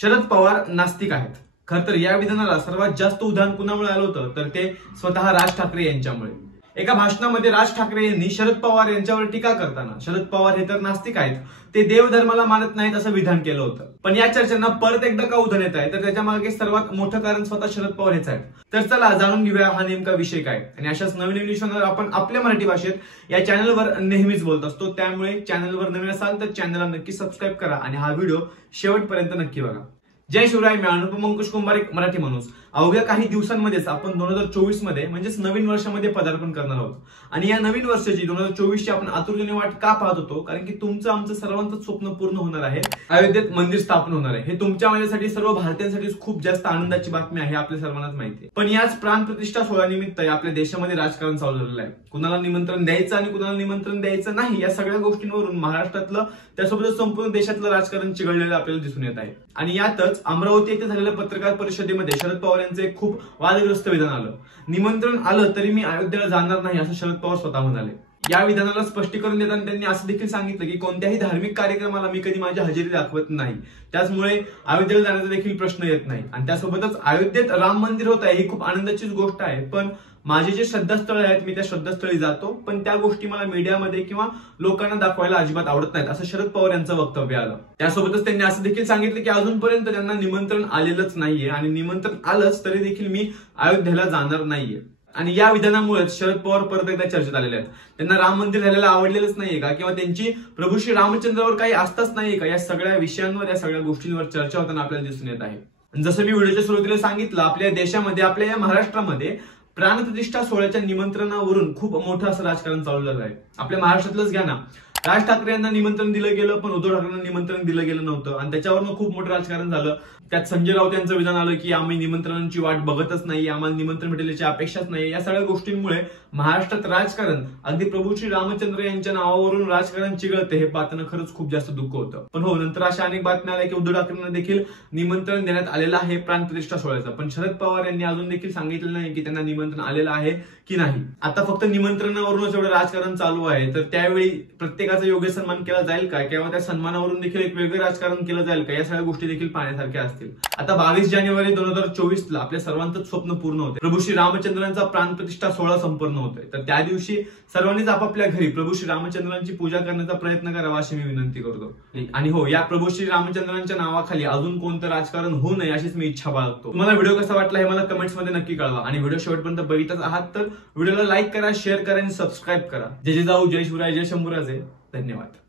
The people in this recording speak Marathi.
शरद पवार नास्तिक आहेत. खर तर या विधानाला सर्वात जास्त उदाहरण कुणामुळे आलं होतं तर ते स्वतः राज ठाकरे यांच्यामुळे. एका भाषणामध्ये राज ठाकरे यांनी शरद पवार यांच्यावर टीका करताना शरद पवार हे तर नास्तिक आहेत, ते देवधर्माला मानत नाहीत असं विधान केलं होतं. पण या चर्चांना परत एकदा का उधाण येत आहे तर त्याच्या मागे सर्वात मोठं कारण स्वतः शरद पवार हेच आहेत. तर चला जाणून घेऊया हा नेमका विषय काय. आणि अशाच नवीन विषयांवर आपण आपल्या मराठी भाषेत या चॅनलवर नेहमीच बोलत असतो. त्यामुळे चॅनलवर नवीन असाल तर चॅनलला नक्की सबस्क्राईब करा आणि हा व्हिडिओ शेवटपर्यंत नक्की बघा. जय शिवराय. मी अनुपम अंकुश कुंभार, एक मराठी माणूस. अवघ्या काही दिवसांमध्येच आपण 2024 मध्ये म्हणजेच नवीन वर्षामध्ये पदार्पण करणार आहोत. आणि या नवीन वर्षाची 2024 ची आपण आतुरतेने वाट का पाहत होतो? कारण की तुमचं आमचं सर्वांचं स्वप्न पूर्ण होणार आहे. अयोध्येत मंदिर स्थापन होणार आहे. हे तुमच्या माझ्यासाठी सर्व भारतीयांसाठी खूप जास्त आनंदाची बातमी आहे, आपल्या सर्वांनाच माहिती आहे. पण याच प्राण प्रतिष्ठा सोहळ्यानिमित्त आपल्या देशामध्ये राजकारण चालू झालेलं आहे. कुणाला निमंत्रण द्यायचं आणि कुणाला निमंत्रण द्यायचं नाही या सगळ्या गोष्टींवरून महाराष्ट्रातलं त्यासोबतच संपूर्ण देशातलं राजकारण चिघळलेलं आपल्याला दिसून येत आहे. आणि यातच अमरावती येथे झालेल्या पत्रकार परिषदेमध्ये शरद पवार यांचं एक खूप वादग्रस्त विधान आलं. निमंत्रण आलं तरी मी अयोध्येला जाणार नाही असं शरद पवार स्वतः म्हणाले. या विधानाला स्पष्टीकरण देताना त्यांनी असं देखील सांगितलं की कोणत्याही धार्मिक कार्यक्रमाला मी कधी माझी हजेरी दाखवत नाही, त्याचमुळे अयोध्येला जाण्याचा देखील प्रश्न येत नाही. आणि त्यासोबतच अयोध्येत राम मंदिर होत आहे ही खूप आनंदाचीच गोष्ट आहे, पण माझे जे श्रद्धास्थळ आहेत मी त्या श्रद्धास्थळी जातो, पण त्या गोष्टी मला मीडियामध्ये किंवा लोकांना दाखवायला अजिबात आवडत नाहीत असं शरद पवार यांचं वक्तव्य आलं. त्यासोबतच त्यांनी असं देखील सांगितलं की अजूनपर्यंत त्यांना निमंत्रण आलेलंच नाहीये आणि निमंत्रण आलंच तरी देखील मी अयोध्येला जाणार नाहीये. आणि या विधानामुळे शरद पवार परत एकदा चर्चेत आलेले आहेत. त्यांना राम मंदिर झालेलं आवडलेलंच नाहीये का, किंवा त्यांची प्रभू श्री रामचंद्रावर काही आस्थाच नाहीये का, या सगळ्या विषयांवर या सगळ्या गोष्टींवर चर्चा होताना आपल्याला दिसून येत आहे. जसं मी व्हिडिओच्या सुरुवातीला सांगितलं, आपल्या देशामध्ये आपल्या या महाराष्ट्रामध्ये प्राणप्रतिष्ठा सोहळ्याच्या निमंत्रणावरून खूप मोठं असं राजकारण चालू झालं आहे. आपल्या महाराष्ट्रातलंच घ्या ना, राज ठाकरे यांना निमंत्रण दिलं गेलं पण उद्धव ठाकरेंना निमंत्रण दिलं गेलं नव्हतं आणि त्याच्यावरून खूप मोठं राजकारण झालं. त्यात संजय राऊत यांचं विधान आलं की आम्ही निमंत्रणांची वाट बघतच नाही, आम्हाला निमंत्रण भेटेल याची अपेक्षाच नाही. या सगळ्या गोष्टींमुळे महाराष्ट्रात राजकारण अगदी प्रभू श्री रामचंद्र यांच्या नावावरून राजकारण चिघळते हे पाहताना खरंच खूप जास्त दुःख होतं. पण हो, नंतर अशा अनेक बातम्या आल्या की उद्धव ठाकरेंना देखील निमंत्रण देण्यात आलेलं आहे प्राणप्रतिष्ठा सोहळ्याचं, पण शरद पवार यांनी अजून देखील सांगितलेलं नाही की त्यांना निमंत्रण आलेलं आहे की नाही. आता फक्त निमंत्रणावरूनच एवढं राजकारण चालू आहे, तर त्यावेळी प्रत्येकाचा योग्य सन्मान केला जाईल का, किंवा त्या सन्मानावरून देखील एक वेगळं राजकारण केलं जाईल का, या सगळ्या गोष्टी देखील पाहण्यासारख्या असतील. आता 22 जानेवारी 2024 ला आपल्या सर्वांचं स्वप्न पूर्ण होते. प्रभू श्री रामचंद्रांचा प्राणप्रतिष्ठा सोहळा संपन्न होतोय. तर त्या दिवशी सर्वांनीच आपापल्या घरी प्रभू श्री रामचंद्रांची पूजा करण्याचा प्रयत्न करावा अशी मी विनंती करतो. आणि हो, या प्रभू श्री रामचंद्रांच्या नावाखाली अजून कोणतं राजकारण होऊ नये अशीच मी इच्छा बाळगतो. तुम्हाला व्हिडिओ कसा वाटला हे मला कमेंट्स मध्ये नक्की कळवा. आणि व्हिडिओ शेवटपर्यंत बघितच आहात तर व्हिडिओला लाईक करा, शेअर करा आणि सबस्क्राईब करा. जय जिजाऊ, जय शिवराय, जय शंभूराजे. धन्यवाद.